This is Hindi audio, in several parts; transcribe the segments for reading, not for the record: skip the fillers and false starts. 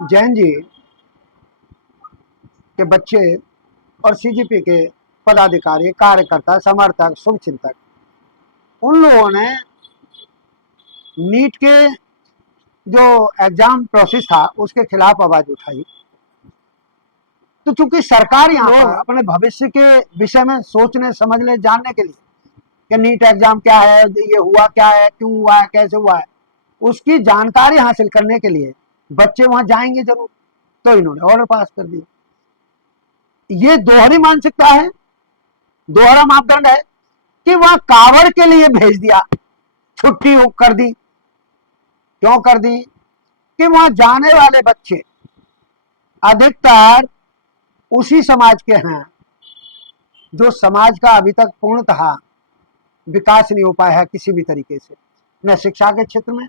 जैन जी के बच्चे और सीजीपी के पदाधिकारी, कार्यकर्ता, समर्थक, शुभचिंतक, उन लोगों ने नीट के जो एग्जाम प्रोसेस था उसके खिलाफ आवाज उठाई। तो चूंकि सरकार यहाँ पर अपने भविष्य के विषय में सोचने, समझने, जानने के लिए कि नीट एग्जाम क्या है, ये हुआ क्या है, क्यों हुआ है, कैसे हुआ है, उसकी जानकारी हासिल करने के लिए बच्चे वहां जाएंगे जरूर। तो इन्होंने ऑर्डर पास कर दिया। ये दोहरी मानसिकता है, दोहरा मापदंड है कि वह कावड़ के लिए भेज दिया, छुट्टी कर दी। क्यों कर दी? कि वहां जाने वाले बच्चे अधिकतर उसी समाज के हैं जो समाज का अभी तक पूर्णतः विकास नहीं हो पाया है किसी भी तरीके से, न शिक्षा के क्षेत्र में,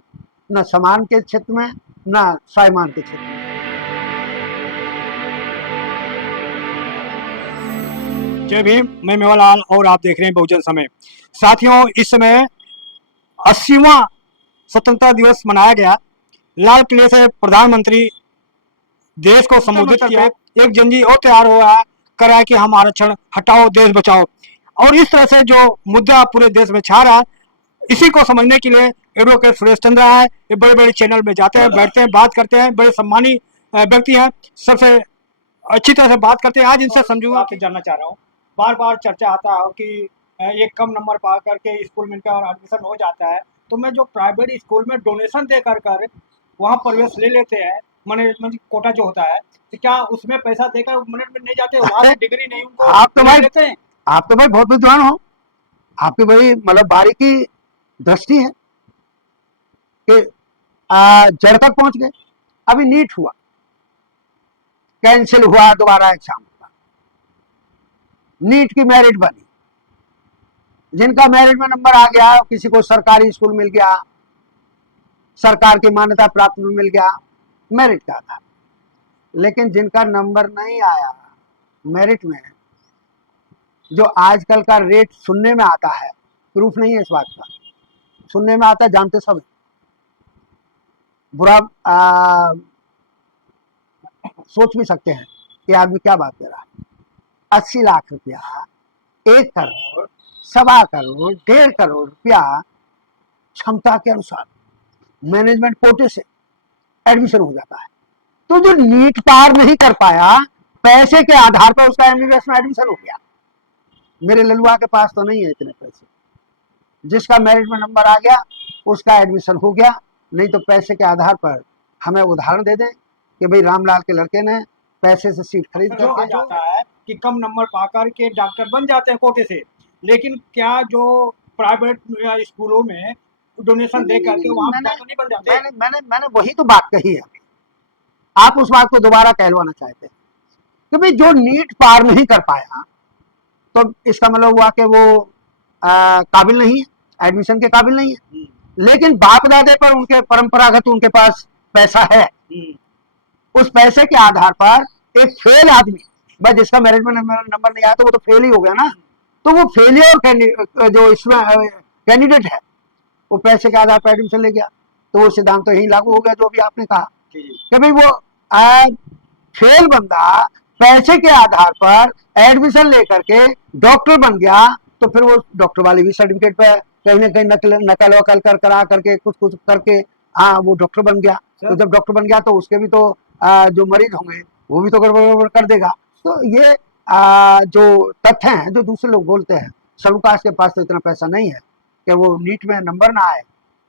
न सम्मान के क्षेत्र में, न स्वाभिमान के क्षेत्र में। जय भीम, मैं मेवालाल और आप देख रहे हैं बहुजन समय। साथियों, इस समय 80वां स्वतंत्रता दिवस मनाया गया। लाल किले से प्रधानमंत्री देश को संबोधित किया। एक जंजी और तैयार हुआ है, कर रहा है कि हम आरक्षण हटाओ, देश बचाओ। और इस तरह से जो मुद्दा पूरे देश में छा रहा है, इसी को समझने के लिए एडवोकेट सुरेश चंद्रा है। ये बड़े बड़े चैनल में जाते हैं, बैठते हैं, बात करते हैं, बड़े सम्मानी व्यक्ति हैं, सबसे अच्छी तरह से बात करते हैं। आज इनसे समझूंगा कि जानना चाह रहा हूँ, बार बार चर्चा आता है कि एक कम नंबर पा करके स्कूल में इनका एडमिशन हो जाता है, तो मैं जो प्राइवेट स्कूल में डोनेशन दे कर वहाँ प्रवेश ले लेते हैं, मैनेजमेंट कोटा जो होता है, तो क्या उसमें पैसा देकर मैनेजमेंट नहीं जाते, वहाँ से डिग्री नहीं उनको आप तो भाई लेते हैं? आप तो भाई बहुत विद्वान हो, आपकी बड़ी मतलब बारीकी दृष्टि है कि जड़ तक पहुंच गए। अभी नीट हुआ, कैंसिल हुआ, दोबारा एग्जाम हुआ, नीट की मेरिट बनी, जिनका मेरिट में नंबर आ गया, किसी को सरकारी स्कूल मिल गया, सरकार की मान्यता प्राप्त मिल गया, मेरिट का था। लेकिन जिनका नंबर नहीं आया मेरिट में, जो आजकल का रेट सुनने में आता है, प्रूफ नहीं है इस बात का, सुनने में आता है, जानते सब बुरा सोच भी सकते हैं कि आदमी क्या बात कर रहा है। 80 लाख रुपया, 1 करोड़, 1.25 करोड़, 1.5 करोड़ रुपया क्षमता के अनुसार मैनेजमेंट कोटे से एडमिशन हो जाता है। तो जो नीट पार नहीं कर पाया, पैसे के आधार पर उसका एमबीबीएस में एडमिशन हो गया। मेरे ललुआ के पास तो नहीं है इतने पैसे, जिसका मेरिट में नंबर आ गया उसका एडमिशन हो गया। नहीं तो पैसे के आधार पर हमें उदाहरण दे दें कि भाई रामलाल के लड़के ने पैसे से सीट खरीद करके जाता है कि कम नंबर पाकर के डॉक्टर बन जाते हैं कोटे से, लेकिन क्या जो प्राइवेट स्कूलों में डोनेशन दे करके वहाँ डॉक्टर नहीं बन जाते? मैंने वही तो बात कही है। आप उस बात को दोबारा कहलवाना चाहते हैं कि भाई जो नीट पार नहीं कर पाया, तो इसका मतलब हुआ कि वो काबिल नहीं है, एडमिशन के काबिल नहीं है। लेकिन बाप दादे पर उनके परंपरागत उनके पास पैसा है, उस पैसे के आधार पर एक फेल आदमी, भाई जिसका मेरिट में नंबर नहीं आया तो वो तो फेल ही हो गया ना। तो वो फेलियर जो इसमें कैंडिडेट है, वो पैसे के आधार पर एडमिशन ले गया। तो वो सिद्धांत तो यही लागू हो गया जो अभी आपने कहा कि भाई वो फेल बंदा पैसे के आधार पर एडमिशन लेकर के डॉक्टर बन गया, तो फिर वो डॉक्टर वाली भी सर्टिफिकेट पे कहीं ना कहीं नकल वकल करा करके कुछ करके हाँ वो डॉक्टर बन गया। तो जब डॉक्टर बन गया तो उसके भी तो जो मरीज होंगे वो भी तो गड़बड़ कर देगा। तो ये जो तथ्य हैं जो दूसरे लोग बोलते हैं, सरुकाश के पास तो इतना पैसा नहीं है कि वो नीट में नंबर ना आए,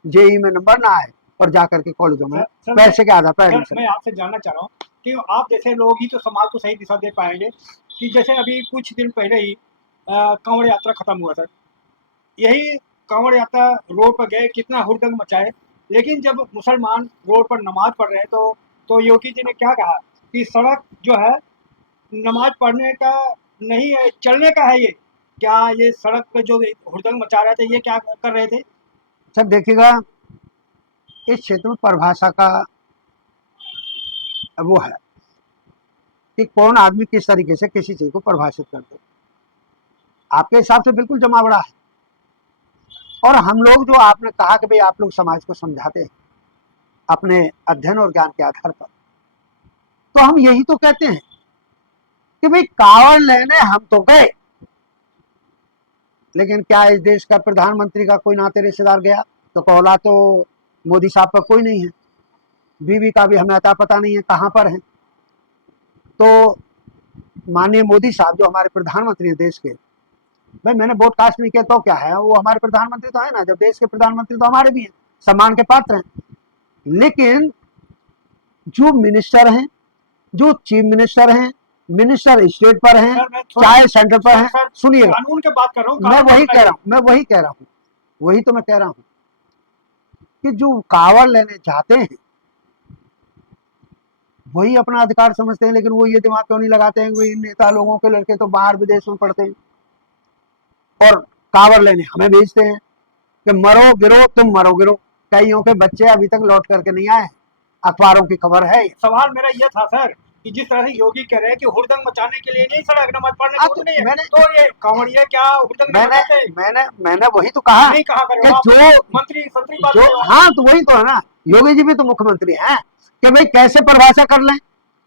जेई में नंबर ना आए और जाकर के कॉलेजों में पैसे के आधार पर एडमिशन। मैं आपसे जानना चाह रहा हूँ कि आप जैसे लोग ही तो समाज को सही दिशा दे पाएंगे। कि जैसे अभी कुछ दिन पहले ही कांवड़ यात्रा खत्म हुआ था, यही कांवड़ यात्रा रोड पर गए, कितना हुड़दंग मचाए, लेकिन जब मुसलमान रोड पर नमाज पढ़ रहे हैं तो योगी जी ने क्या कहा कि सड़क जो है नमाज पढ़ने का नहीं है, चलने का है। ये क्या ये सड़क पे जो हुड़दंग मचा रहे थे, ये क्या कर रहे थे? सब देखिएगा, इस क्षेत्र में परिभाषा का वो है कि कौन आदमी किस तरीके से किसी चीज को परिभाषित करते। आपके हिसाब से बिल्कुल जमावड़ा है। और हम लोग जो आपने कहा कि भाई आप लोग समाज को समझाते हैं अपने अध्ययन और ज्ञान के आधार पर, तो हम यही तो कहते हैं कि भाई कावड़ लेने हम तो गए, लेकिन क्या इस देश का प्रधानमंत्री का कोई नाते रिश्तेदार गया? तो कौला तो मोदी साहब का कोई नहीं है, बीवी का भी हमें अता पता नहीं है कहाँ पर है। तो माननीय मोदी साहब जो हमारे प्रधानमंत्री हैं देश के, भाई मैंने वोट कास्ट नहीं किया तो क्या है, वो हमारे प्रधानमंत्री तो है ना, जब देश के प्रधानमंत्री तो हमारे भी हैं, सम्मान के पात्र हैं। लेकिन जो मिनिस्टर हैं, जो चीफ मिनिस्टर हैं, मिनिस्टर स्टेट पर हैं, सर, मैं चाहे सेंटर पर हैं, सर, सुनिएगा, कानून की बात कर रहा हूँ, मैं कानून वही कह बताइए। रहा हूँ, वही तो मैं कह रहा हूँ कि जो कावड़ लेने चाहते हैं वही अपना अधिकार समझते हैं, लेकिन वो ये दिमाग क्यों नहीं लगाते हैं कि नेता लोगों के लड़के तो बाहर विदेश में पढ़ते हैं और कावड़ लेने हमें भेजते हैं कि मरो गिरो, तुम मरो गिरो। कईयों के बच्चे अभी तक लौट करके नहीं आए, अखबारों की खबर है। सवाल मेरा ये था सर कि जिस तरह से योगी कह रहे हैं कि हुड़दंग मचाने के लिए नहीं सर, नमाज पढ़ने तो नहीं है, मैंने तो ये कांवड़िए क्या हुड़दंग नहीं मैंने मचाते? मैंने मैंने वही तो कहा नहीं कहा करो कि आप, जो मंत्री संतरी बात जो करो आप। हाँ तो वही तो है ना, योगी जी भी तो मुख्यमंत्री हैं कि भाई कैसे परिभाषा कर लें,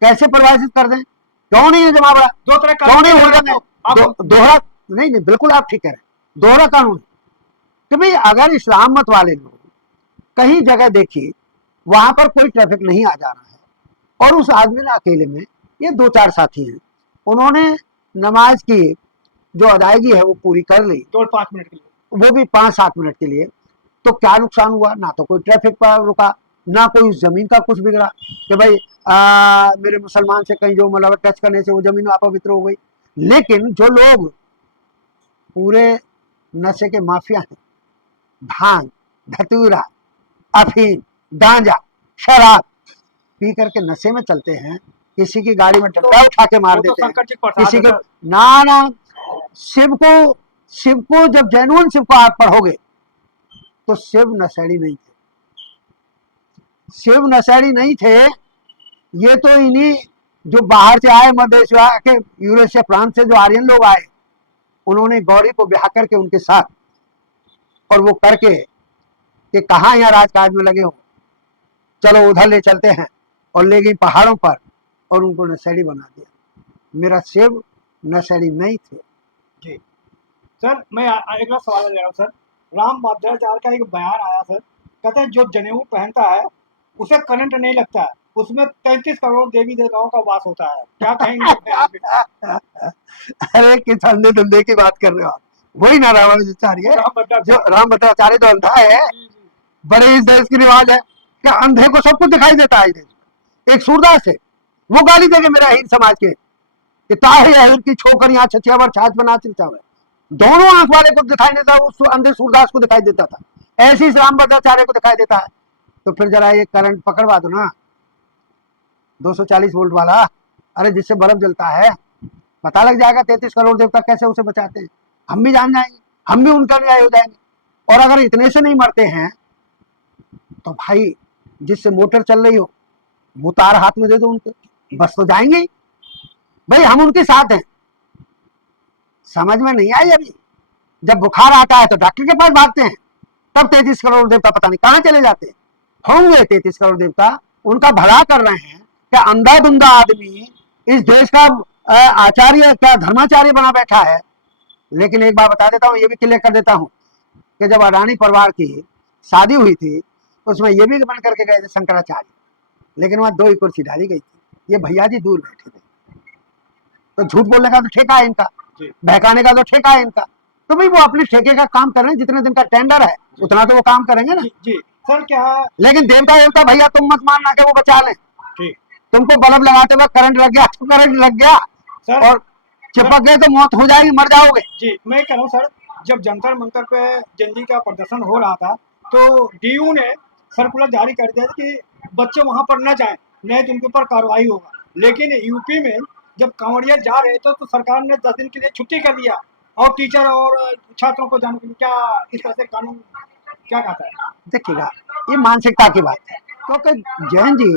कैसे परिभाषित कर दें, क्यों नहीं है जमावड़ा, दो तरह का क्यों नहीं हो कानून जाए आप दोहरा, नहीं बिल्कुल आप ठीक कह रहे हैं, दोहरा कानून कि भाई अगर इस्लाम मत वाले लोग कहीं जगह देखिए वहां पर कोई ट्रैफिक नहीं आ जा रहा है और उस आदमी ने अकेले में, ये दो चार साथी हैं, उन्होंने नमाज की जो अदायगी है वो पूरी कर ली, केवल 5 मिनट के लिए, वो भी 5-7 मिनट के लिए, तो क्या नुकसान हुआ? ना तो कोई ट्रैफिक पर रुका, ना कोई जमीन का कुछ बिगड़ा कि भाई मेरे मुसलमान से कहीं जो मतलब टच करने से वो जमीन अपवित्र हो गई। लेकिन जो लोग पूरे नशे के माफिया हैं, भांग, धतूरा, अफीम, गांजा, शराब पी करके नशे में चलते हैं, किसी की गाड़ी में डंडा उठा के मार वो तो देते हैं, शंकर जी प्रसाद किसी है के सर। ना शिव को जब जेनुअन शिव को आप पढ़ोगे तो शिव नशेड़ी नहीं थे, शिव नशेड़ी नहीं थे, ये तो इन्हीं जो बाहर से आए मध्य एशिया के यूरोशिया प्रांत से जो आर्यन लोग आए, उन्होंने गौरी को ब्याह करके उनके साथ और वो करके कि कहाँ यहाँ राजकाज में लगे हो, चलो उधर ले चलते हैं, और ले गई पहाड़ों पर और उनको नशेड़ी बना दिया। मेरा शिव नशेड़ी नहीं थे। जी सर, मैं अगला सवाल ले रहा हूँ सर। राम माधवाचार्य का एक बयान आया सर, कहते हैं जो जनेऊ पहनता है उसे करंट नहीं लगता है, उसमें 33 करोड़ देवी देवताओं का वास होता है, क्या कहेंगे बयान पे? अरे किस अंधे धंधे की बात कर रहे हो आप? वही ना रामानुजाचार्य, राम जो भद्राचार्य। राम भद्राचार्य तो अंधा है, जी, जी। बड़े इस देश की रिवाज है कि अंधे को सब कुछ दिखाई देता है इस देश में। एक सूरदास है, वो गाली देंगे मेरे अहिर समाज के कि ताहे अहिर की छोकर यहाँ छछियावर छाछ बना चिलचावे, दोनों आंख वाले को दिखाई देता, उस अंधे सूरदास को दिखाई देता था, ऐसे इस राम भद्राचार्य को दिखाई देता है। तो फिर जरा ये करंट पकड़वा दो ना, 240 वोल्ट वाला, अरे जिससे बल्ब जलता है, पता लग जाएगा 33 करोड़ देवता कैसे उसे बचाते हैं, हम भी जान जाएंगे, हम भी उनका न्याय हो जाएंगे। और अगर इतने से नहीं मरते हैं तो भाई जिससे मोटर चल रही हो वो तार हाथ में दे दो उनके, बस तो जाएंगे ही। भाई हम उनके साथ हैं, समझ में नहीं आई अभी? जब बुखार आता है तो डॉक्टर के पास भागते हैं, तब 33 करोड़ देवता पता नहीं कहाँ चले जाते हैं। होंगे 33 करोड़ देवता, उनका भला कर रहे हैं क्या अंधा धुंधा आदमी इस देश का आचार्य क्या धर्माचार्य बना बैठा है। लेकिन एक बात बता देता हूँ, ये भी क्लियर कर देता हूँ कि जब अडानी परिवार की शादी हुई थी उसमें ये भी बन करके गए थे शंकराचार्य, लेकिन वहां 2 ही कुर्सी डाली गई थी, ये भैया जी दूर बैठे थे। तो झूठ बोलने का तो ठेका है इनका, बहकाने का तो ठेका है इनका। तो भाई वो अपने ठेके का काम कर रहे हैं, जितने दिन का टेंडर है उतना तो वो काम करेंगे ना। जी, जी सर, क्या लेकिन देवता देवता भैया तुम मत मानना कि वो बचा लें, ठीक तुमको बल्ब लगाते वक्त करंट लग गया तो करंट लग गया सर, और चिपक गए तो मौत हो जाएगी, मर जाओगे। जी मैं कह रहा हूँ सर, जब जंतर मंतर पे जंजी का प्रदर्शन हो रहा था तो डीयू ने सर्कुलर जारी कर दिया था कि बच्चे वहां पर न जाएं, नहीं तो उनके ऊपर कार्रवाई होगा। लेकिन यूपी में जब कांवड़िया जा रहे थे तो सरकार ने 10 दिन के लिए छुट्टी कर दिया और टीचर और छात्रों को जाने के लिए, क्या इस तरह से कानून क्या कहता है? देखिएगा ये मानसिकता की बात है, क्योंकि जैन जी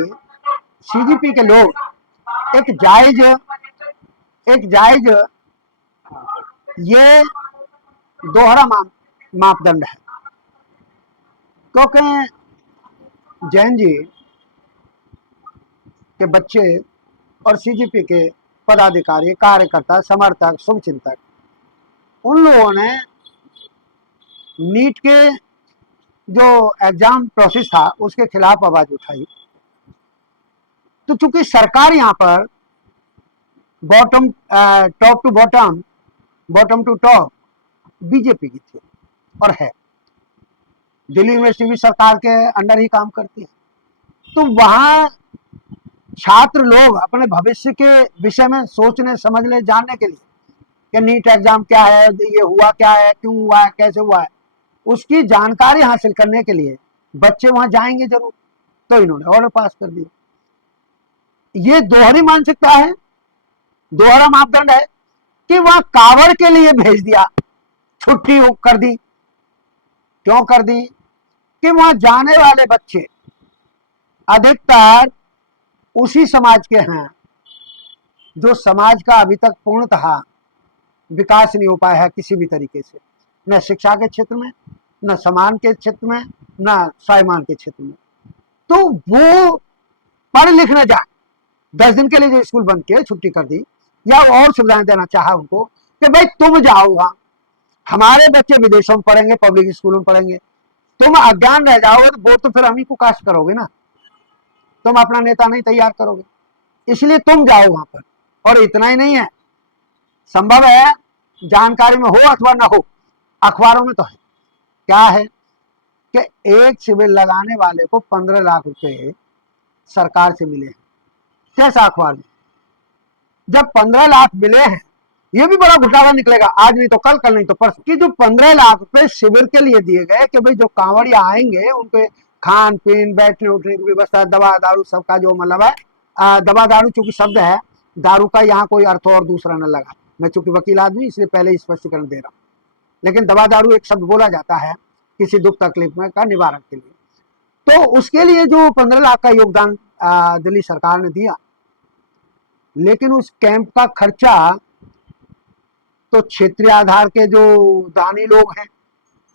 सीजीपी के लोग एक जायज ये दोहरा मापदंड है, क्योंकि जैन जी के बच्चे और सीजीपी के पदाधिकारी, कार्यकर्ता, समर्थक, शुभचिंतक, उन लोगों ने नीट के जो एग्जाम प्रोसेस था उसके खिलाफ आवाज उठाई। तो चूंकि सरकार यहाँ पर bottom top to bottom, bottom to top BJP की थी और है, दिल्ली यूनिवर्सिटी भी सरकार के अंडर ही काम करती है, तो वहां छात्र लोग अपने भविष्य के विषय में सोचने, समझने, जानने के लिए कि नीट एग्जाम क्या है, ये हुआ क्या है, क्यों हुआ है, कैसे हुआ है, उसकी जानकारी हासिल करने के लिए बच्चे वहां जाएंगे जरूर। तो इन्होंने ऑर्डर पास कर दिया। ये दोहरी मानसिकता है, दोहरा मापदंड है कि वहां कावड़ के लिए भेज दिया, छुट्टी कर दी। क्यों कर दी? कि वहां जाने वाले बच्चे अधिकतर उसी समाज के हैं जो समाज का अभी तक पूर्णतः विकास नहीं हो पाया है किसी भी तरीके से, न शिक्षा के क्षेत्र में, न सम्मान के क्षेत्र में, न स्वाभिमान के क्षेत्र में। तो वो पढ़ लिख न जाए, 10 दिन के लिए जो स्कूल बंद किए, छुट्टी कर दी, या और सुविधाएं देना चाहा उनको कि भाई तुम जाओ वहां, हमारे बच्चे विदेशों में पढ़ेंगे, पब्लिक स्कूलों में पढ़ेंगे, तुम अज्ञान रह जाओगे तो वोट तो फिर हम ही को कास्ट करोगे ना, तुम अपना नेता नहीं तैयार करोगे, इसलिए तुम जाओ वहां पर। और इतना ही नहीं है, संभव है जानकारी में हो अथवा ना हो, अखबारों में तो है। क्या है कि एक शिविर लगाने वाले को 15 लाख रुपए सरकार से मिले हैं। कैसा अखबार में? जब 15 लाख मिले हैं, ये भी बड़ा घोटाला निकलेगा, आज नहीं तो कल, कल नहीं तो परसों, कि जो 15 लाख रुपए शिविर के लिए दिए गए कि भाई जो कांवड़िया आएंगे उनके खान पीन, बैठने उठने की व्यवस्था, दवा दारू सबका जो मतलब है, दवा दारू चूंकि शब्द है, दारू का यहाँ कोई अर्थ और दूसरा न लगा, मैं चूंकि वकील आदमी इसलिए पहले स्पष्टीकरण दे रहा हूँ, लेकिन दवा दारू एक शब्द बोला जाता है किसी दुख तकलीफ में का निवारण के लिए। तो उसके लिए जो 15 लाख का योगदान दिल्ली सरकार ने दिया, लेकिन उस कैंप का खर्चा तो क्षेत्रीय आधार के जो दानी लोग हैं,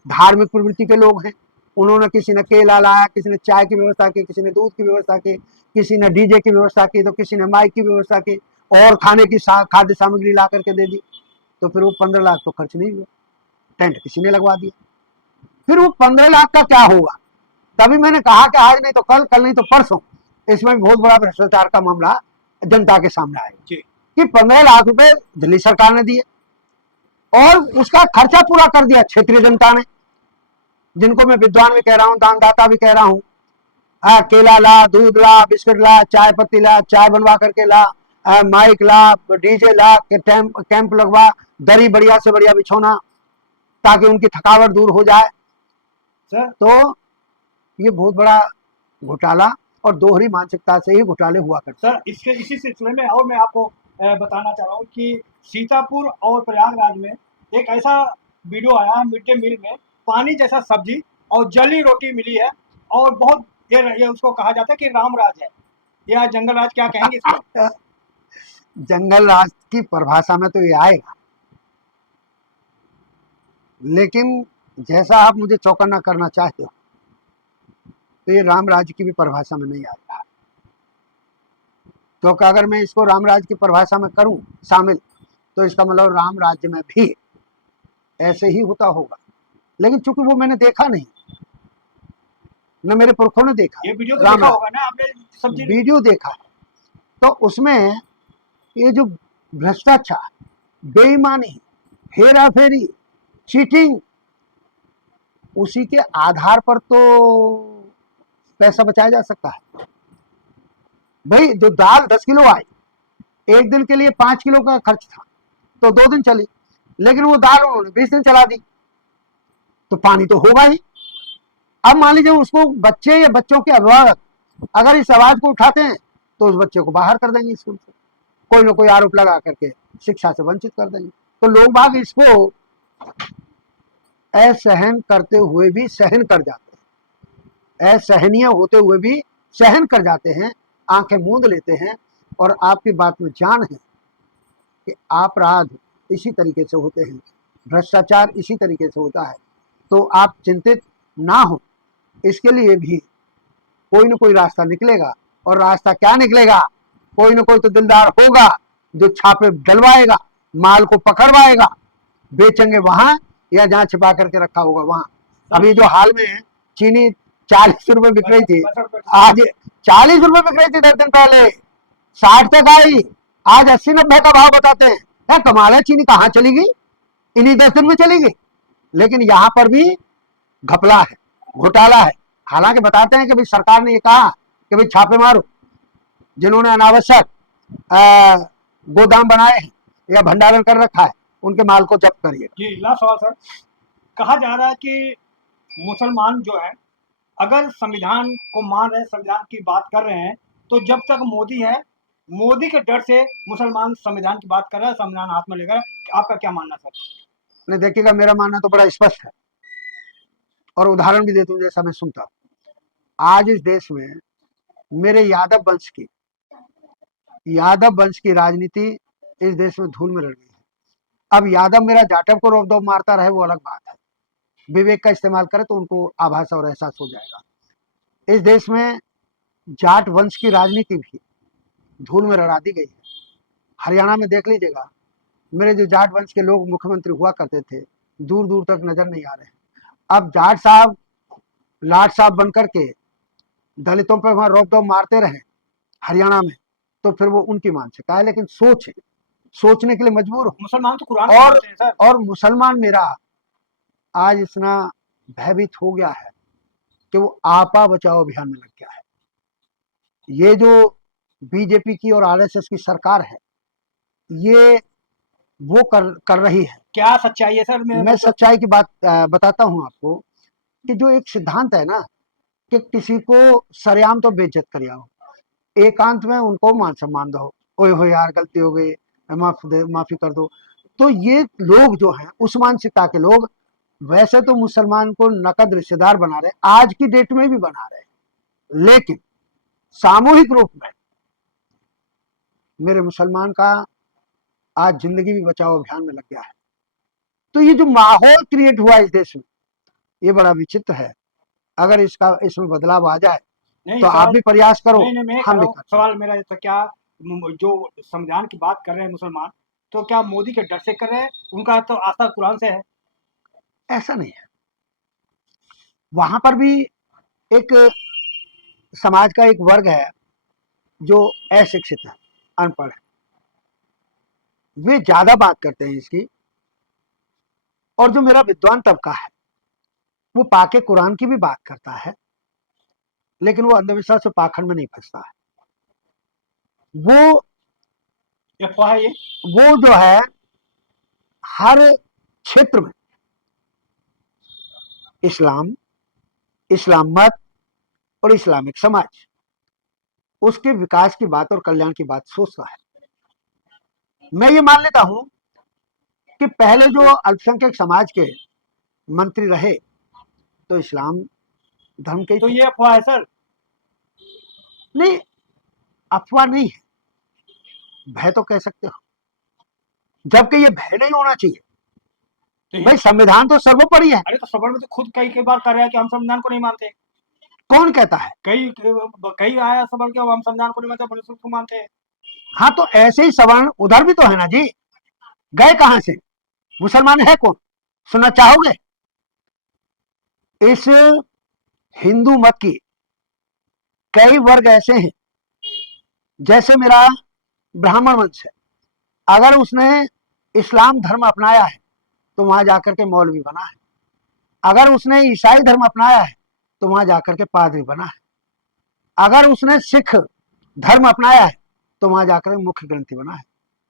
धार्मिक प्रवृत्ति के लोग हैं, उन्होंने, किसी ने केला लाया, किसी ने चाय की व्यवस्था की, किसी ने दूध की व्यवस्था की, किसी ने डीजे की व्यवस्था की, तो किसी ने माइक की व्यवस्था की, और खाने की खाद्य सामग्री ला करके दे दी। तो फिर वो 15 लाख तो खर्च नहीं हुआ, टेंट किसी ने लगवा दिया। फिर वो 15 लाख का क्या होगा? तभी मैंने कहा कि आज नहीं तो कल, कल नहीं तो परसों इसमें बहुत बड़ा भ्रष्टाचार का मामला जनता के सामने आएगा कि 15 लाख रुपए दिल्ली सरकार ने दिए और उसका खर्चा पूरा कर दिया क्षेत्रीय जनता ने, जिनको मैं विद्वान भी कह रहा हूँ, दानदाता भी कह रहा हूँ। केला ला, दूध ला, बिस्किट ला, चाय पत्ती ला, चाय बनवा करके ला, माइक ला, डीजे ला, कैंप लगवा, दरी बढ़िया से बढ़िया बिछोना ताकि उनकी थकावट दूर हो जाए। सर, तो ये बहुत बड़ा घोटाला और दोहरी मानसिकता से ही घोटाले हुआ करते। सर, इसी सिलसिले में और मैं आपको बताना चाह रहा हूँ कि सीतापुर और प्रयागराज में एक ऐसा वीडियो आया मिड डे मील में, पानी जैसा सब्जी और जली रोटी मिली है, और बहुत ये उसको कहा जाता है कि राम राज है या जंगल राज, क्या कहेंगे इसको? जंगल राज की परिभाषा में तो ये आएगा, लेकिन जैसा आप मुझे चौकन्ना करना चाहते हो तो ये राम राज्य की भी परिभाषा में नहीं आएगा, क्योंकि अगर मैं इसको राम राज्य की परिभाषा में करूं शामिल तो इसका मतलब राम राज्य में भी ऐसे ही होता होगा। लेकिन चूंकि वो मैंने देखा नहीं, न मेरे पुरखों ने देखा, ये वीडियो तो देखा होगा ना आपने? सब्जी वीडियो देखा है, तो उसमें ये जो भ्रष्टाचार, बेईमानी, हेरा फेरी, चीटिंग, उसी के आधार पर तो पैसा बचाया जा सकता है। भाई जो दाल 10 किलो आई, एक दिन के लिए 5 किलो का खर्च था तो 2 दिन चली, लेकिन वो दाल उन्होंने 20 दिन चला दी, तो पानी तो होगा ही। अब मान लीजिए उसको बच्चे या बच्चों के अभिभावक अगर इस आवाज को उठाते हैं तो उस बच्चे को बाहर कर देंगे स्कूल से, कोई ना कोई आरोप लगा करके शिक्षा से वंचित कर देंगे। तो लोग बाग इसको असहन करते हुए भी सहन कर जाते हैं, असहनीय होते हुए भी सहन कर जाते हैं, आंखें मूंद लेते हैं। और आपकी बात में जान है कि अपराध इसी तरीके से होते हैं, भ्रष्टाचार इसी तरीके से होता है। तो आप चिंतित ना हो, इसके लिए भी कोई ना कोई रास्ता निकलेगा। और रास्ता क्या निकलेगा? कोई ना कोई तो दिलदार होगा जो छापे डलवाएगा, माल को पकड़वाएगा, बेचेंगे वहां या जहां छिपा करके रखा होगा वहां। अभी जो हाल में चीनी 40 रुपए बिक रही थी, आज 40 रुपए बिक रही थी 10 दिन पहले, 60 तक आई, आज 80-90 का भाव बताते हैं। है कमाल है, चीनी कहाँ चली गई, इन्हीं 10 दिन में चली गई। लेकिन यहां पर भी घपला है, घोटाला है। हालांकि बताते हैं कि भाई सरकार ने ये कहा कि भाई छापे मारो, जिन्होंने अनावश्यक गोदाम बनाए हैं या भंडारण कर रखा है उनके माल को जब्त करिए। जी लास्ट सवाल सर, कहा जा रहा है कि मुसलमान जो है अगर संविधान को मान रहे हैं, संविधान की बात कर रहे हैं, तो जब तक मोदी है, मोदी के डर से मुसलमान संविधान की बात कर रहा है, संविधान हाथ में लेकर। आपका क्या मानना सर? नहीं देखिएगा, मेरा मानना तो बड़ा स्पष्ट है और उदाहरण भी देता हूँ जैसा मैं सुनता हूँ। आज इस देश में मेरे यादव वंश की राजनीति इस देश में धूल में रह गई है। अब यादव मेरा जाटव को रोक-टोक मारता रहे वो अलग बात है, विवेक का इस्तेमाल करे तो उनको आभास और एहसास हो जाएगा। इस देश में जाट वंश की राजनीति भी धूल में रड़ा दी गई है। हरियाणा में देख लीजिएगा, मेरे जो जाट वंश के लोग मुख्यमंत्री हुआ करते थे, दूर दूर तक नजर नहीं आ रहे हैं। अब जाट साहब लाट साहब बनकर के दलितों पर वहां रोक-टोक मारते रहे हरियाणा में, तो फिर वो उनकी मानसिकता है। लेकिन सोचने के लिए मजबूर हो। मुसलमान तो कुरान को मानते हैं सर। और मुसलमान मेरा आज इतना भयभीत हो गया है कि वो आपा बचाओ अभियान में लग गया है। ये जो बीजेपी की और आरएसएस की सरकार है, ये वो कर रही है। क्या सच्चाई है सर? मैं सच्चाई की बात बताता हूं आपको कि जो एक सिद्धांत है ना कि किसी को सरेआम तो बेइज्जत कर आओ, एकांत में उनको मान सम्मान दो, ओए हो यार गलती हो गई, माफी कर दो। तो ये लोग जो हैं उस मानसिकता के लोग वैसे तो मुसलमान को नकद रिश्तेदार बना रहे, आज की डेट में भी बना रहे, लेकिन सामूहिक रूप में मेरे मुसलमान का आज जिंदगी भी बचाओ अभियान में लग गया है। तो ये जो माहौल क्रिएट हुआ इस देश में, ये बड़ा विचित्र है। अगर इसमें बदलाव आ जाए तो आप भी प्रयास करो। हम भी सवाल मेरा तो क्या, जो संविधान की बात कर रहे हैं मुसलमान, तो क्या मोदी के डर से कर रहे हैं? उनका तो आस्था कुरान से है। ऐसा नहीं है, वहां पर भी एक समाज का एक वर्ग है जो अशिक्षित है, अनपढ़ है, वे ज्यादा बात करते हैं इसकी। और जो मेरा विद्वान तबका है वो पाके कुरान की भी बात करता है, लेकिन वो अंधविश्वास और पाखंड में नहीं फंसता है। वो अफवाह है ये, वो जो है हर क्षेत्र में इस्लाम, इस्लाम मत और इस्लामिक समाज, उसके विकास की बात और कल्याण की बात सोचता है। मैं ये मान लेता हूं कि पहले जो अल्पसंख्यक समाज के मंत्री रहे तो इस्लाम धर्म के, तो ये अफवाह है सर? नहीं, अफवाह नहीं है, भय तो कह सकते हो, जबकि ये भय नहीं होना चाहिए। तो भाई संविधान तो सर्वोपरि है। अरे तो सबर में तो खुद कई बार कर रहा है कि हम संविधान को नहीं मानते। कौन कहता है? कई आया सबर के हम संविधान को नहीं मानते, मनुष्य को मानते हैं। हाँ तो ऐसे ही सवर्ण उधर भी तो है ना जी, गए कहां से? मुसलमान है कौन? सुनना चाहोगे? इस हिंदू मत की कई वर्ग ऐसे हैं, जैसे मेरा ब्राह्मण वंश है, अगर उसने इस्लाम धर्म अपनाया है तो वहां जाकर के मौलवी बना है, अगर उसने ईसाई धर्म अपनाया है तो वहां जाकर के पादरी बना है, अगर उसने सिख धर्म अपनाया है तो वहां जाकर मुख्य ग्रंथी बना है।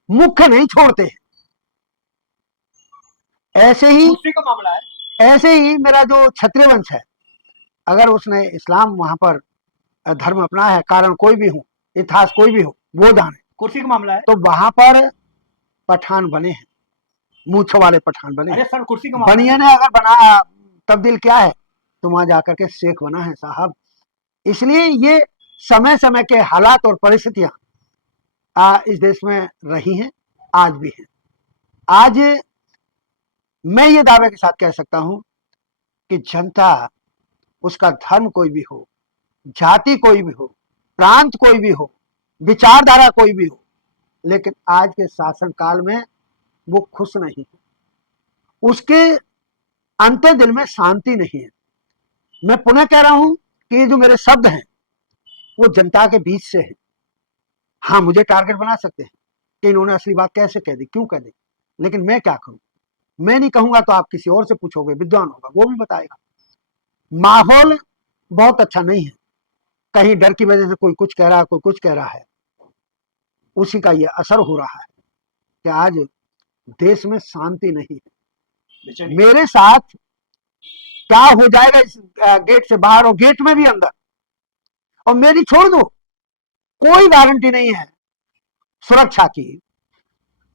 मुख्य नहीं छोड़ते हैं। ऐसे ही का मामला है, ऐसे ही मेरा जो क्षत्रिय वंश है, अगर उसने इस्लाम वहां पर धर्म अपनाया है, कारण कोई भी हो, इतिहास कोई भी हो, वो जाने, कुर्सी का मामला है, तो वहां पर पठान बने हैं, मूछ वाले पठान बने। अरे सर कुर्सी का मामला बनिया ने अगर बना तब्दील किया है तो वहां जाकर के शेख बना है साहब। इसलिए ये समय समय के हालात और परिस्थितियां इस देश में रही हैं, आज भी हैं। आज मैं ये दावे के साथ कह सकता हूं कि जनता, उसका धर्म कोई भी हो, जाति कोई भी हो, प्रांत कोई भी हो, विचारधारा कोई भी हो, लेकिन आज के शासनकाल में वो खुश नहीं है, उसके अंतर दिल में शांति नहीं है। मैं पुनः कह रहा हूं कि ये जो मेरे शब्द हैं वो जनता के बीच से है। हाँ, मुझे टारगेट बना सकते हैं कि इन्होंने असली बात कैसे कह दी, क्यों कह दी, लेकिन मैं क्या करूं? मैं नहीं कहूंगा तो आप किसी और से पूछोगे, विद्वान होगा, वो भी बताएगा। माहौल बहुत अच्छा नहीं है, कहीं डर की वजह से कोई कुछ कह रहा है, कोई कुछ कह रहा है, उसी का ये असर हो रहा है कि आज देश में शांति नहीं है। मेरे साथ क्या हो जाएगा इस गेट से बाहर और गेट में भी अंदर, और मेरी छोड़ दो, कोई गारंटी नहीं है सुरक्षा की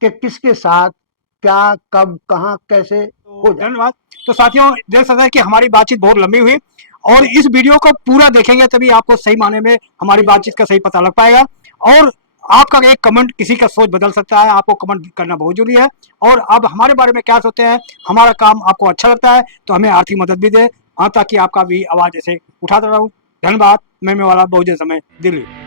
कि किसके साथ क्या, कब, कहां, कैसे हो जाए। धन्यवाद। तो साथियों, देख सकते हैं कि हमारी बातचीत बहुत लंबी हुई, और इस वीडियो को पूरा देखेंगे तभी आपको सही माने में हमारी बातचीत का सही पता लग पाएगा। और आपका एक कमेंट किसी का सोच बदल सकता है, आपको कमेंट करना बहुत जरूरी है। और आप हमारे बारे में क्या सोचते हैं, हमारा काम आपको अच्छा लगता है तो हमें आर्थिक मदद भी दें, ताकि आपका भी आवाज ऐसे उठाता रहूं। धन्यवाद। मैं मेवालाल, बहुजन समय, दिल्ली।